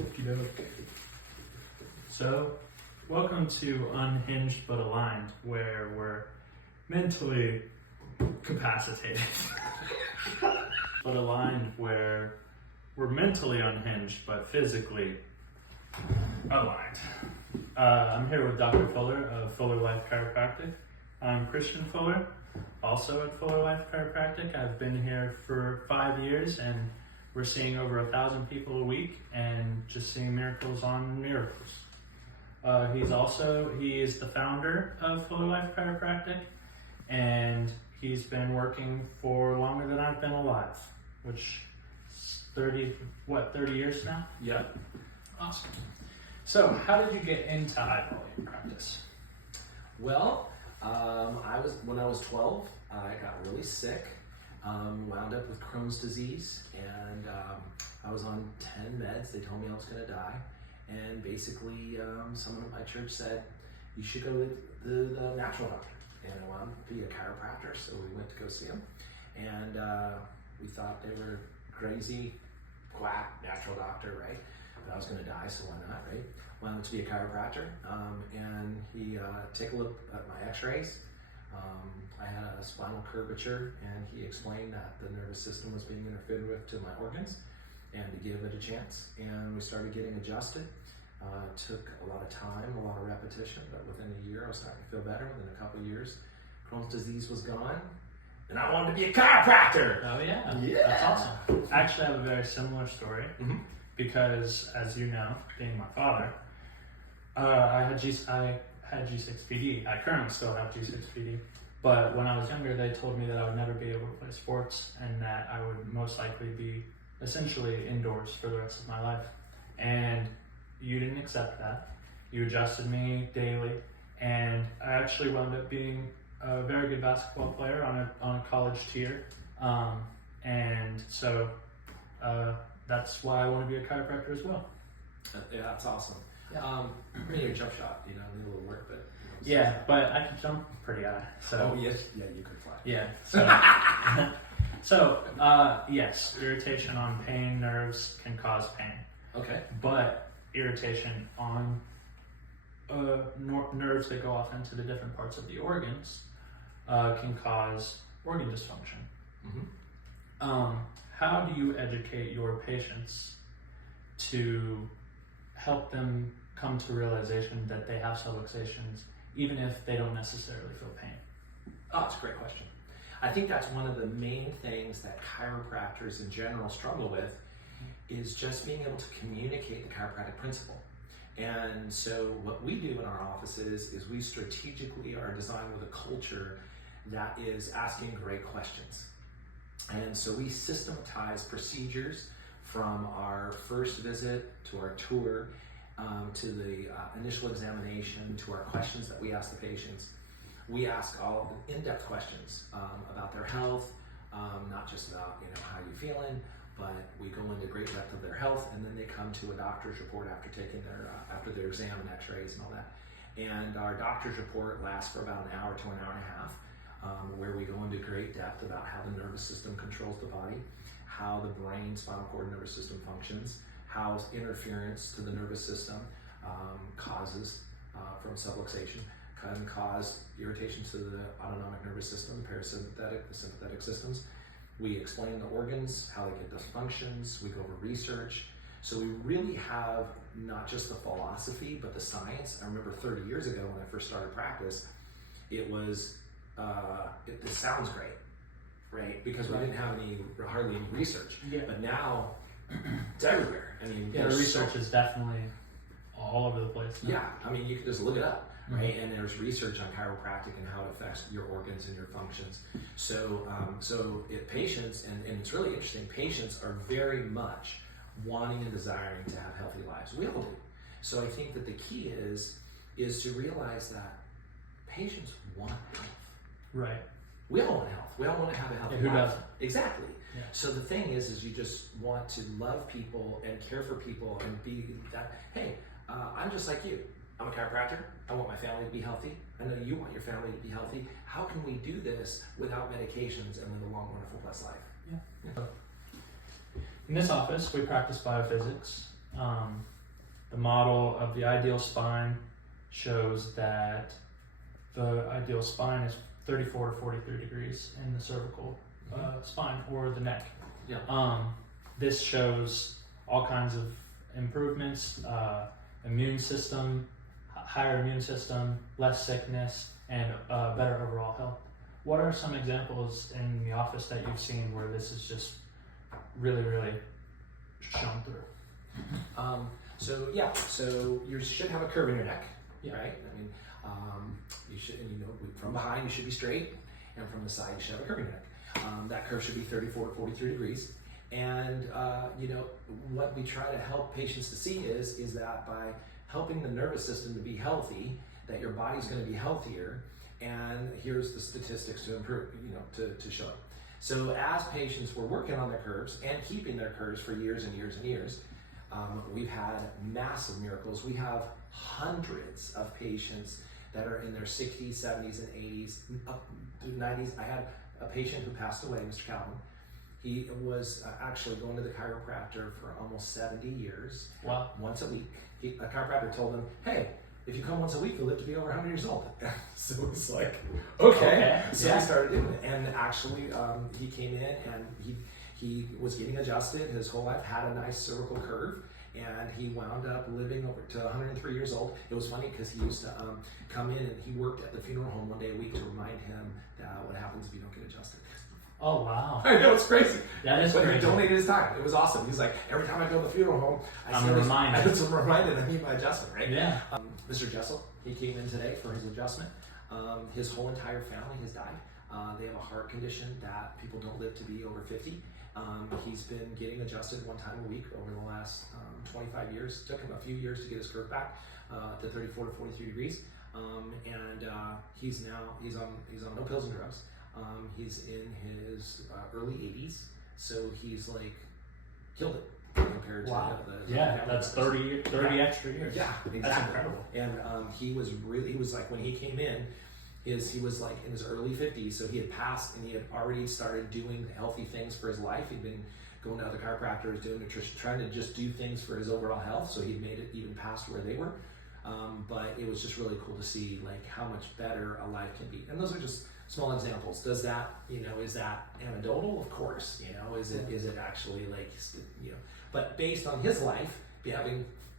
Okey-doke. So, welcome to Unhinged but Aligned, where we're mentally capacitated. But aligned, where we're mentally unhinged but physically aligned. I'm here with Dr. Fuller of Fuller Life Chiropractic. I'm Christian Fuller, also at Fuller Life Chiropractic. I've been here for 5 years and we're seeing over 1,000 people a week and just seeing miracles on miracles. He is the founder of Fuller Life Chiropractic, and he's been working for longer than I've been alive, which is 30 years now? Yeah. Awesome. So, how did you get into high volume practice? Well, when I was 12, I got really sick, wound up with Crohn's disease, and I was on 10 meds. They told me I was going to die, and basically someone at my church said, you should go to the natural doctor, and I wanted to be a chiropractor, so we went to go see him, and we thought they were crazy, quack, natural doctor, right? But I was going to die, so why not, right? Wanted to be a chiropractor, and he take a look at my x-rays. I had a spinal curvature, and he explained that the nervous system was being interfered with to my organs, and to give it a chance. And we started getting adjusted. Took a lot of time, a lot of repetition, but within a year I was starting to feel better. Within a couple of years, Crohn's disease was gone, and I wanted to be a chiropractor. Oh yeah, that's awesome. Actually, I have a very similar story, because as you know, being my father, I had G6PD. I currently still have G6PD. But when I was younger, they told me that I would never be able to play sports and that I would most likely be essentially indoors for the rest of my life. And you didn't accept that. You adjusted me daily, and I actually wound up being a very good basketball player on a college tier. And so that's why I want to be a chiropractor as well. Yeah, that's awesome. Yeah. Your jump shot, need a little work, but yeah, but I can jump pretty high. So yes, yeah, you could fly. Yeah. So yes, irritation on pain nerves can cause pain. Okay. But irritation on nerves that go off into the different parts of the organs can cause organ dysfunction. How do you educate your patients to help them come to realization that they have subluxations, even if they don't necessarily feel pain? Oh, that's a great question. I think that's one of the main things that chiropractors in general struggle with, is just being able to communicate the chiropractic principle. And so what we do in our offices is we strategically are designed with a culture that is asking great questions. And so we systematize procedures from our first visit to our tour, to the initial examination, to our questions that we ask the patients. We ask all the in-depth questions about their health, not just about how you're feeling, but we go into great depth of their health, and then they come to a doctor's report after taking their exam and x-rays and all that. And our doctor's report lasts for about an hour to an hour and a half, where we go into great depth about how the nervous system controls the body, how the brain, spinal cord, nervous system functions, how interference to the nervous system causes from subluxation, can cause irritation to the autonomic nervous system, parasympathetic, the sympathetic systems. We explain the organs, how they get dysfunctions, we go over research. So we really have not just the philosophy, but the science. I remember 30 years ago when I first started practice, it was, this sounds great, right? Because we didn't have hardly any research. Yeah. But now, it's everywhere. I mean, the research is definitely all over the place now. Yeah, I mean, you can just look it up, right? And there's research on chiropractic and how it affects your organs and your functions. So, patients, and it's really interesting, patients are very much wanting and desiring to have healthy lives. We all do. So I think that the key is to realize that patients want health. Right. We all want health. We all want to have a healthy life. Who doesn't? Exactly. Yeah. So the thing is you just want to love people and care for people and be that, hey, I'm just like you. I'm a chiropractor. I want my family to be healthy. I know you want your family to be healthy. How can we do this without medications and live a long, wonderful, blessed life? Yeah. In this office, we practice biophysics. The model of the ideal spine shows that the ideal spine is 34 to 43 degrees in the cervical spine or the neck. Yeah. This shows all kinds of improvements, immune system, higher immune system, less sickness, and better overall health. What are some examples in the office that you've seen where this is just really, really shown through? So you should have a curve in your neck, right? I mean, you should, from behind you should be straight, and from the side you should have a curve in your neck. That curve should be 34 to 43 degrees. And what we try to help patients to see is that by helping the nervous system to be healthy, that your body's going to be healthier. And here's the statistics to improve, to show it. So as patients were working on their curves and keeping their curves for years and years and years, we've had massive miracles. We have hundreds of patients that are in their 60s, 70s, and 80s, up to 90s. I had a patient who passed away, Mr. Calvin. He was actually going to the chiropractor for almost 70 years. Wow. Once a week. A chiropractor told him, hey, if you come once a week, you'll live to be over 100 years old. So it's like, okay. So he started doing it. And actually, he came in and he was getting adjusted his whole life, had a nice cervical curve, and he wound up living over to 103 years old. It was funny because he used to come in and he worked at the funeral home one day a week to remind him that what happens if you don't get adjusted. Oh, wow. I know, it's crazy. That is but crazy. He donated his time. It was awesome. He's like, every time I go to the funeral home, I'm reminded I need my adjustment, right? Yeah. Mr. Jessel, he came in today for his adjustment. His whole entire family has died. They have a heart condition that people don't live to be over 50. He's been getting adjusted one time a week over the last 25 years. It took him a few years to get his curve back to 34 to 43 degrees. He's on no pills and drugs. He's in his early 80s, so he's like killed it compared to the that's 30 extra years. Yeah, exactly. That's incredible. And he was like, when he came in, he was like in his early 50s, so he had passed and he had already started doing healthy things for his life. He'd been going to other chiropractors, doing nutrition, trying to just do things for his overall health, so he'd made it even past where they were. But it was just really cool to see like how much better a life can be. And those are just small examples. Does that, is that anecdotal? Of course, is it actually like, but based on his life, I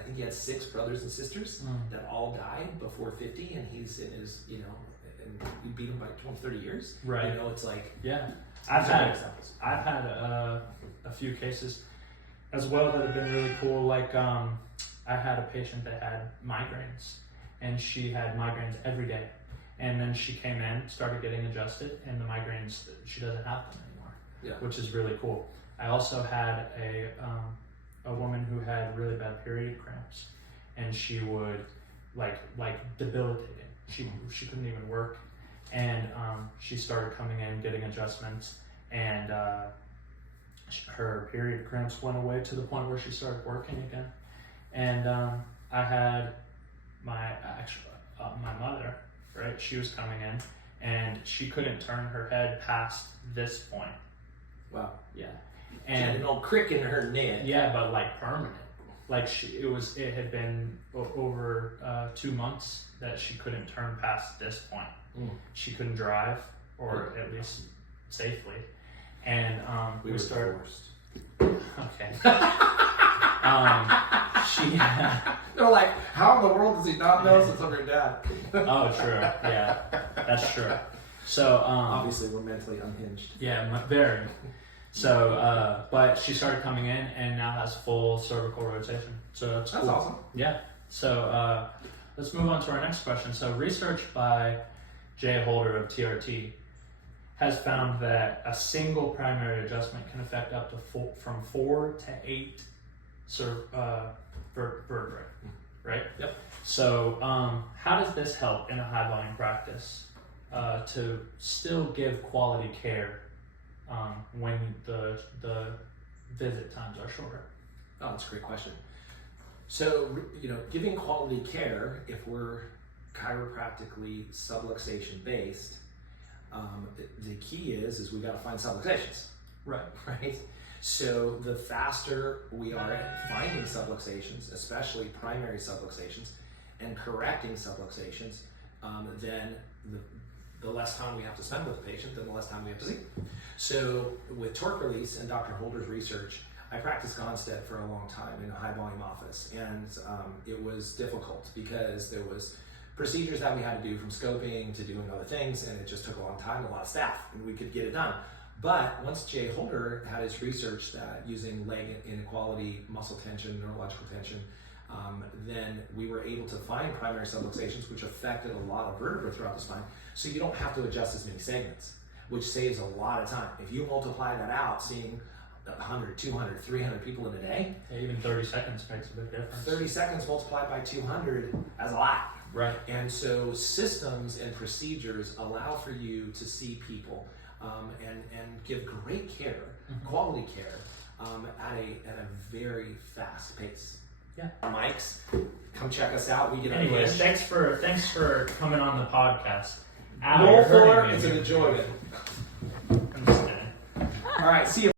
think he had 6 brothers and sisters that all died before 50, and he's in his, and we beat him by 20, 30 years. Right. It's like, yeah. I've had a few cases as well that have been really cool. Like, I had a patient that had migraines, and she had migraines every day. And then she came in, started getting adjusted, and the migraines, she doesn't have them anymore, which is really cool. I also had a woman who had really bad period cramps, and she would like debilitating. She couldn't even work, and she started coming in, getting adjustments, and her period cramps went away to the point where she started working again. And I had my mother. Right, she was coming in, and she couldn't turn her head past this point. Wow. Yeah, and she had an old crick in her neck. Yeah, but like permanent. Like it had been over 2 months that she couldn't turn past this point. She couldn't drive, or at least safely. And we started. Okay. They're like, how in the world does he not know since I'm your dad? Oh, true. Yeah, that's true. So obviously we're mentally unhinged. Yeah, very. So, but she started coming in and now has full cervical rotation. So that's cool. Awesome. Yeah. So let's move on to our next question. So research by Jay Holder of TRT has found that a single primary adjustment can affect up to from 4 to 8 vertebrae, right? Yep. So how does this help in a high volume practice to still give quality care when the visit times are shorter? Oh, that's a great question. So, giving quality care, if we're chiropractically subluxation based, the key is we got to find subluxations. Right. Right. So the faster we are at finding subluxations, especially primary subluxations, and correcting subluxations, then the less time we have to spend with the patient, then the less time we have to see. So with torque release and Dr. Holder's research, I practiced Gonstead for a long time in a high volume office, and it was difficult because there was procedures that we had to do, from scoping to doing other things, and it just took a long time, a lot of staff, and we could get it done. But once Jay Holder had his research that using leg inequality, muscle tension, neurological tension, then we were able to find primary subluxations, which affected a lot of vertebrae throughout the spine. So you don't have to adjust as many segments, which saves a lot of time. If you multiply that out, seeing 100, 200, 300 people in a day, even 30 seconds makes a big difference. 30 seconds multiplied by 200 is a lot. Right. And so systems and procedures allow for you to see people and give great care, quality care, at a very fast pace. Yeah. Mics, come check us out. We get Anyways, thanks for coming on the podcast. No, it's an enjoyment. I'm just kidding. All right, see you.